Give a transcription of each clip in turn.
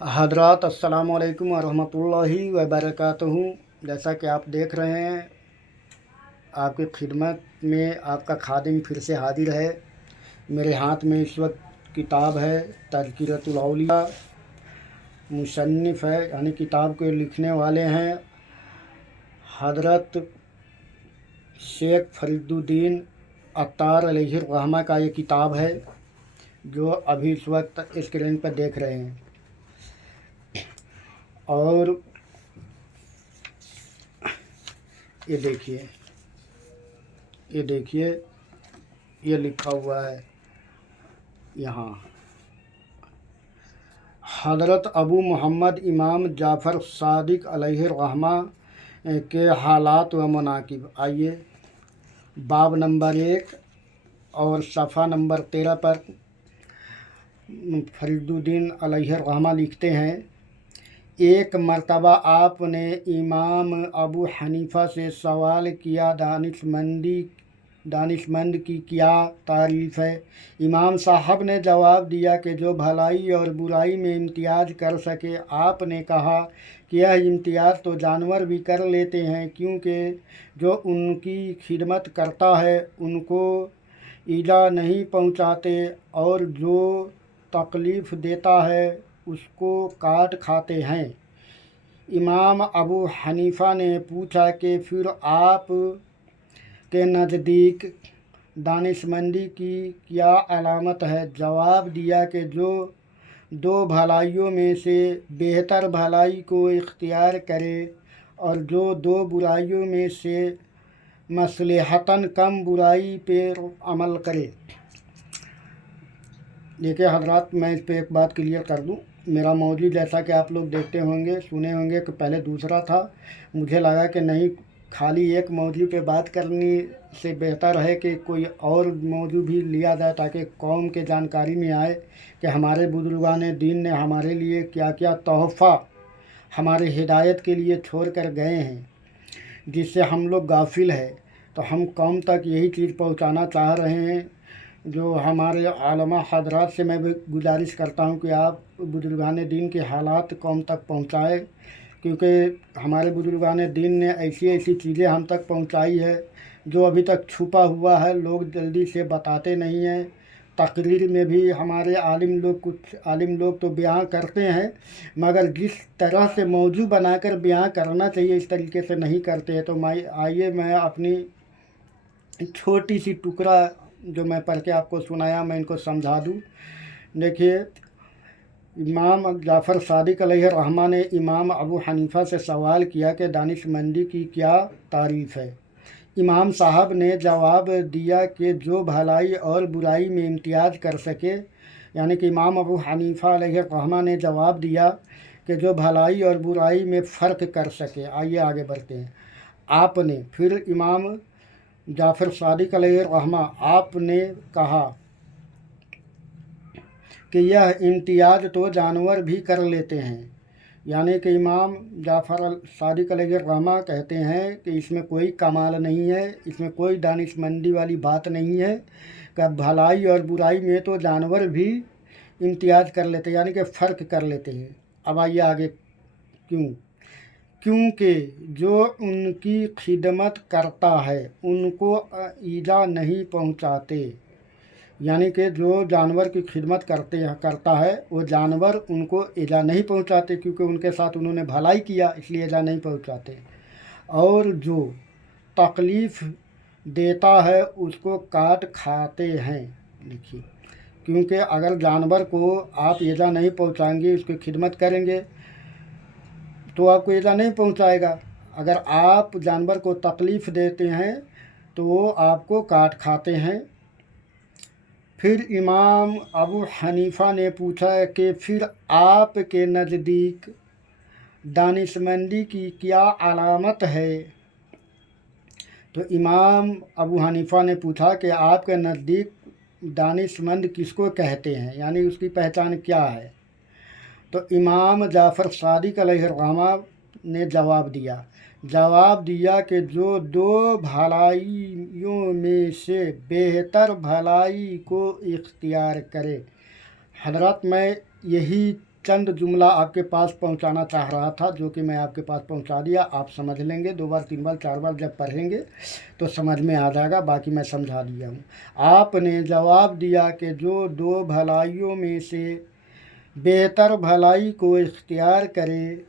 हज़रात अस्सलामु अलैकुम वरहमतुल्लाहि वबरकातुहू। जैसा कि आप देख रहे हैं, आपकी खिदमत में आपका खादिम फिर से हाजिर है। मेरे हाथ में इस वक्त किताब है तज़किरतुल औलिया। मुसन्निफ़ है यानी किताब के लिखने वाले हैं हज़रत शेख फरीदुद्दीन अत्तार अलैहिर्रहमा का ये किताब है जो अभी इस वक्त स्क्रीन पर देख रहे हैं। और ये देखिए ये लिखा हुआ है यहाँ, हज़रत अबू मोहम्मद इमाम जाफ़र सादिक अलैहिर्रहमा के हालात व मनाकिब। आइए, बाब नंबर 1 और सफ़ा नंबर 13 पर फरीदुद्दीन अलैहिर्रहमा लिखते हैं, एक मर्तबा आपने इमाम अबू हनीफ़ा से सवाल किया, दानिशमंद की क्या तारीफ़ है। इमाम साहब ने जवाब दिया कि जो भलाई और बुराई में इम्तियाज़ कर सके। आपने कहा कि यह इम्तियाज़ तो जानवर भी कर लेते हैं, क्योंकि जो उनकी खिदमत करता है उनको ईजा नहीं पहुँचाते, और जो तकलीफ़ देता है उसको काट खाते हैं। इमाम अबू हनीफ़ा ने पूछा कि फिर आप के नज़दीक दानिशमंदी की क्या अलामत है। जवाब दिया कि जो दो भलाइयों में से बेहतर भलाई को इख्तियार करे, और जो दो बुराइयों में से मसलहतन कम बुराई पर अमल करे। देखिए हज़रात, मैं इस पर एक बात क्लियर कर दूं। मेरा मौजूद जैसा कि आप लोग देखते होंगे, सुने होंगे कि पहले दूसरा था। मुझे लगा कि नहीं, खाली एक मौजू पे बात करने से बेहतर है कि कोई और मौजू भी लिया जाए, ताकि कौम के जानकारी में आए कि हमारे बुजुर्गान दीन ने हमारे लिए क्या क्या तोहफ़ा हमारे हिदायत के लिए छोड़ कर गए हैं, जिससे हम लोग गाफिल है। तो हम कौम तक यही चीज़ पहुंचाना चाह रहे हैं। जो हमारे आलमा हजरात से मैं भी गुजारिश करता हूं कि आप बुजुर्गान दीन के हालात कौम तक पहुंचाएं, क्योंकि हमारे बुजुर्गान दीन ने ऐसी ऐसी चीज़ें हम तक पहुंचाई है जो अभी तक छुपा हुआ है, लोग जल्दी से बताते नहीं हैं। तकरीर में भी हमारे कुछ आलिम लोग तो बयां करते हैं, मगर जिस तरह से मौजू बनाकर बयां करना चाहिए इस तरीके से नहीं करते हैं। तो मैं अपनी छोटी सी टुकड़ा जो मैं पढ़ के आपको सुनाया, मैं इनको समझा दूँ। देखिए, इमाम जाफ़र सादिक अलैहिर्रहमा ने इमाम अबू हनीफ़ा से सवाल किया कि दानिशमंदी की क्या तारीफ़ है। इमाम साहब ने जवाब दिया कि जो भलाई और बुराई में इम्तियाज़ कर सके। यानी कि इमाम अबू हनीफ़ा अलैहिर्रहमा ने जवाब दिया कि जो भलाई और बुराई में फ़र्क कर सके। आइए आगे बढ़ते हैं। आपने फिर इमाम जाफ़र सादिक अलैहिर्रहमा आपने कहा कि यह इम्तियाज़ तो जानवर भी कर लेते हैं। यानी कि इमाम जाफ़र सादिक अलैहिर्रहमा कहते हैं कि इसमें कोई कमाल नहीं है, इसमें कोई दानिशमंदी वाली बात नहीं है कि भलाई और बुराई में तो जानवर भी इम्तियाज़ कर लेते हैं, यानी कि फ़र्क कर लेते हैं। अब आइए आगे, क्योंकि जो उनकी खिदमत करता है उनको ईजा नहीं पहुंचाते। यानी कि जो जानवर की खिदमत करता है वो जानवर उनको ईजा नहीं पहुंचाते, क्योंकि उनके साथ उन्होंने भलाई किया, इसलिए ईजा नहीं पहुंचाते। और जो तकलीफ़ देता है उसको काट खाते हैं। देखिए, क्योंकि अगर जानवर को आप ईजा नहीं पहुंचाएंगे, उसकी खिदमत करेंगे, तो आपको ईजा नहीं पहुंचाएगा। अगर आप जानवर को तकलीफ़ देते हैं तो वो आपको काट खाते हैं। फिर इमाम अबू हनीफ़ा ने पूछा कि फिर आपके नज़दीक दानिशमंदी की क्या अलामत है। तो इमाम अबू हनीफ़ा ने पूछा कि आपके नज़दीक दानिशमंद किसको कहते हैं, यानी उसकी पहचान क्या है। तो इमाम जाफ़र सादिक अलैहिर्रहमा ने जवाब दिया कि जो दो भलाइयों में से बेहतर भलाई को इख्तियार करे। हज़रत, मैं यही चंद जुमला आपके पास पहुंचाना चाह रहा था, जो कि मैं आपके पास पहुंचा दिया। आप समझ लेंगे, 2 बार 3 बार 4 बार जब पढ़ेंगे तो समझ में आ जाएगा। बाकी मैं समझा दिया हूँ। आपने जवाब दिया कि जो 2 भलाइयों में से बेहतर भलाई को इख्तियार करे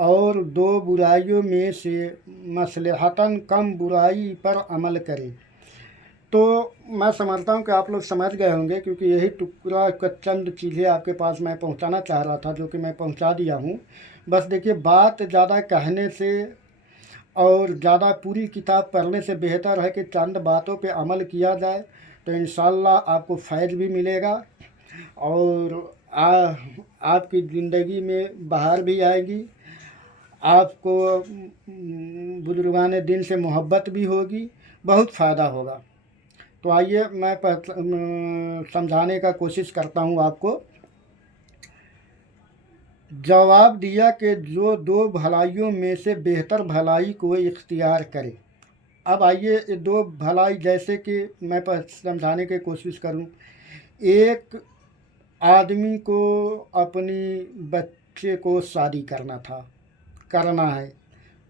और 2 बुराइयों में से मसलहतन कम बुराई पर अमल करे। तो मैं समझता हूँ कि आप लोग समझ गए होंगे, क्योंकि यही टुकड़ा का चंद चीज़ें आपके पास मैं पहुँचाना चाह रहा था, जो कि मैं पहुँचा दिया हूँ। बस देखिए, बात ज़्यादा कहने से और ज़्यादा पूरी किताब पढ़ने से बेहतर है कि चंद बातों पे अमल किया जाए, तो इंशाअल्लाह आपको फैज़ भी मिलेगा और आपकी ज़िंदगी में बहार भी आएगी। आपको बुजुर्गान दिन से मोहब्बत भी होगी, बहुत फ़ायदा होगा। तो आइए मैं समझाने का कोशिश करता हूँ आपको। जवाब दिया कि जो 2 भलाइयों में से बेहतर भलाई को इख्तियार करे। अब आइए, 2 भलाई जैसे कि मैं समझाने की कोशिश करूँ। एक आदमी को अपनी बच्चे को शादी करना है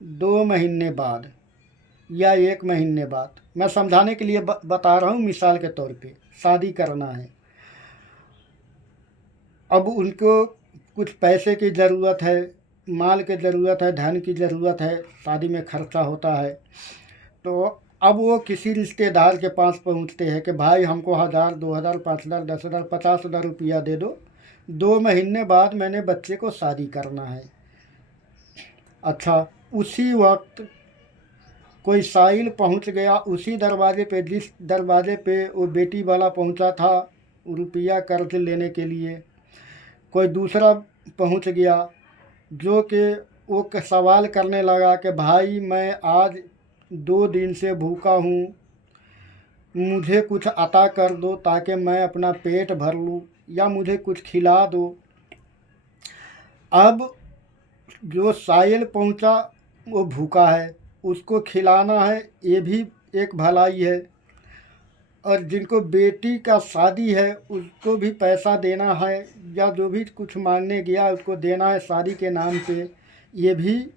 2 महीने बाद या 1 महीने बाद। मैं समझाने के लिए बता रहा हूँ, मिसाल के तौर पे शादी करना है। अब उनको कुछ पैसे की ज़रूरत है, माल की ज़रूरत है, धन की ज़रूरत है, शादी में खर्चा होता है। तो अब वो किसी रिश्तेदार के पास पहुँचते हैं कि भाई हमको 1000, 2000, 5000, 10,000, 50,000 रुपया दे दो, 2 महीने बाद मैंने बच्चे को शादी करना है। अच्छा, उसी वक्त कोई साइल पहुंच गया उसी दरवाजे पे, जिस दरवाजे पे वो बेटी वाला पहुंचा था रुपया कर्ज लेने के लिए। कोई दूसरा पहुंच गया जो कि वो सवाल करने लगा कि भाई मैं आज 2 दिन से भूखा हूँ, मुझे कुछ अता कर दो ताकि मैं अपना पेट भर लूँ, या मुझे कुछ खिला दो। अब जो साइल पहुंचा वो भूखा है, उसको खिलाना है, ये भी एक भलाई है। और जिनको बेटी का शादी है उसको भी पैसा देना है, या जो भी कुछ मांगने गया उसको देना है शादी के नाम पे, ये भी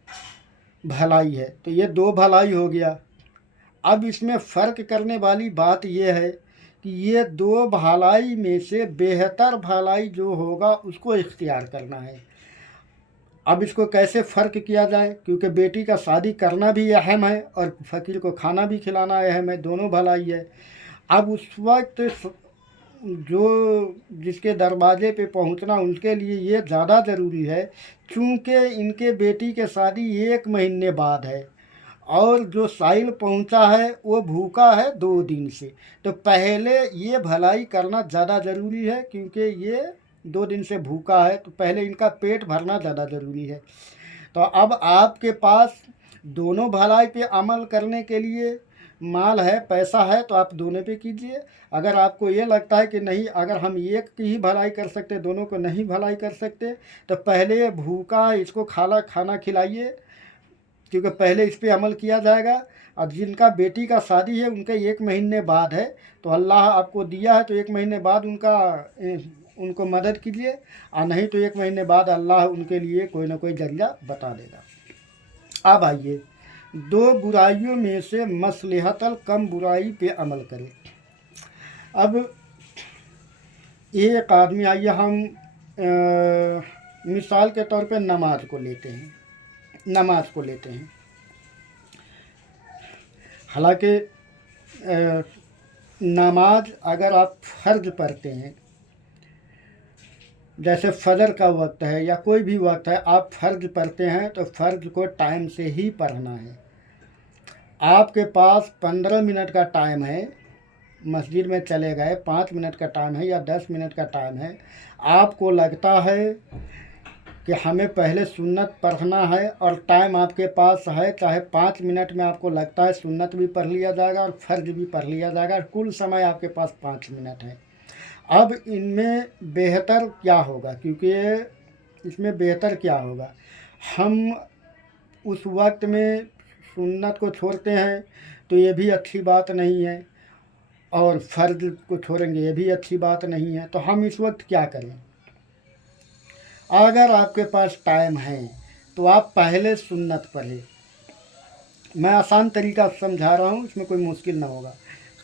भलाई है। तो ये 2 भलाई हो गया। अब इसमें फ़र्क करने वाली बात ये है कि ये 2 भलाई में से बेहतर भलाई जो होगा उसको इख्तियार करना है। अब इसको कैसे फ़र्क किया जाए, क्योंकि बेटी का शादी करना भी अहम है और फ़कीर को खाना भी खिलाना अहम है, दोनों भलाई है। अब उस वक्त जो जिसके दरवाजे पे पहुंचना उनके लिए ये ज़्यादा ज़रूरी है, क्योंकि इनके बेटी के शादी 1 महीने बाद है और जो साइल पहुंचा है वो भूखा है 2 दिन से। तो पहले ये भलाई करना ज़्यादा ज़रूरी है, क्योंकि ये 2 दिन से भूखा है, तो पहले इनका पेट भरना ज़्यादा ज़रूरी है। तो अब आपके पास दोनों भलाई पे अमल करने के लिए माल है, पैसा है, तो आप दोनों पे कीजिए। अगर आपको ये लगता है कि नहीं, अगर हम एक की ही भलाई कर सकते, दोनों को नहीं भलाई कर सकते, तो पहले भूखा इसको खाना खिलाइए, क्योंकि पहले इस पे अमल किया जाएगा। और जिनका बेटी का शादी है उनके 1 महीने बाद है, तो अल्लाह आपको दिया है तो 1 महीने बाद उनको मदद कीजिए, और नहीं तो 1 महीने बाद अल्लाह उनके लिए कोई ना कोई जरिया बता देगा। अब आइए, 2 बुराइयों में से मसलहतल कम बुराई पे अमल करें। अब एक आदमी, आइए हम मिसाल के तौर पे नमाज को लेते हैं। हालांकि नमाज अगर आप फ़र्ज पढ़ते हैं, जैसे फ़जर का वक्त है या कोई भी वक्त है, आप फ़र्ज पढ़ते हैं तो फ़र्ज को टाइम से ही पढ़ना है। आपके पास 15 मिनट का टाइम है, मस्जिद में चले गए, 5 मिनट का टाइम है या 10 मिनट का टाइम है, आपको लगता है कि हमें पहले सुन्नत पढ़ना है और टाइम आपके पास है, चाहे 5 मिनट में आपको लगता है सुन्नत भी पढ़ लिया जाएगा और फ़र्ज भी पढ़ लिया जाएगा, कुल समय आपके पास 5 मिनट है। अब इनमें बेहतर क्या होगा, क्योंकि इसमें बेहतर क्या होगा, हम उस वक्त में सुन्नत को छोड़ते हैं तो ये भी अच्छी बात नहीं है, और फ़र्ज को छोड़ेंगे ये भी अच्छी बात नहीं है। तो हम इस वक्त क्या करें, अगर आपके पास टाइम है तो आप पहले सुन्नत पढ़ें। मैं आसान तरीका समझा रहा हूँ, इसमें कोई मुश्किल ना होगा।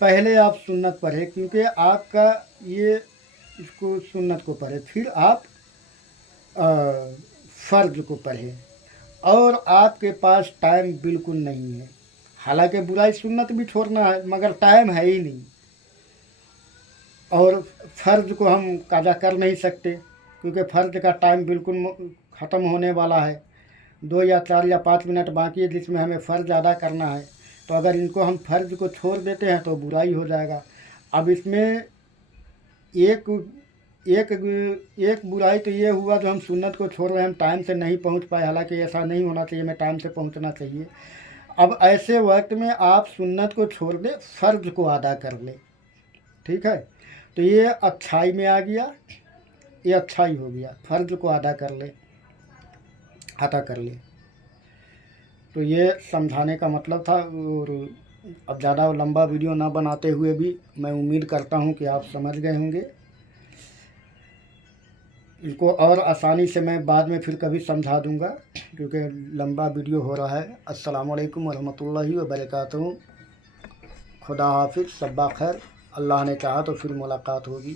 पहले आप सुन्नत पढ़ें, क्योंकि आपका ये इसको सुन्नत को पढ़ें, फिर आप फ़र्ज़ को पढ़ें। और आपके पास टाइम बिल्कुल नहीं है, हालांकि बुराई सुन्नत भी छोड़ना है मगर टाइम है ही नहीं, और फ़र्ज़ को हम काज़ा कर नहीं सकते क्योंकि फ़र्ज़ का टाइम बिल्कुल ख़त्म होने वाला है। 2 या 4 या 5 मिनट बाकी है जिसमें हमें फ़र्ज़ अदा करना है। तो अगर इनको हम फ़र्ज़ को छोड़ देते हैं तो बुराई हो जाएगा। अब इसमें एक एक एक बुराई तो ये हुआ जो हम सुन्नत को छोड़ रहे हैं, हम टाइम से नहीं पहुंच पाए, हालांकि ऐसा नहीं होना चाहिए, हमें टाइम से पहुंचना चाहिए। अब ऐसे वक्त में आप सुन्नत को छोड़ दें, फ़र्ज़ को अदा कर लें, ठीक है। तो ये अच्छाई में आ गया, ये अच्छाई हो गया, फ़र्ज़ को अदा कर ले। तो ये समझाने का मतलब था। और अब ज़्यादा लंबा वीडियो ना बनाते हुए भी मैं उम्मीद करता हूँ कि आप समझ गए होंगे। इसको और आसानी से मैं बाद में फिर कभी समझा दूँगा क्योंकि लंबा वीडियो हो रहा है। अस्सलामु अलैकुम वरहमतुल्लाहि वबरकातुहू। खुदा हाफिज़, शब्बा खैर। अल्लाह ने चाहा तो फिर मुलाकात होगी।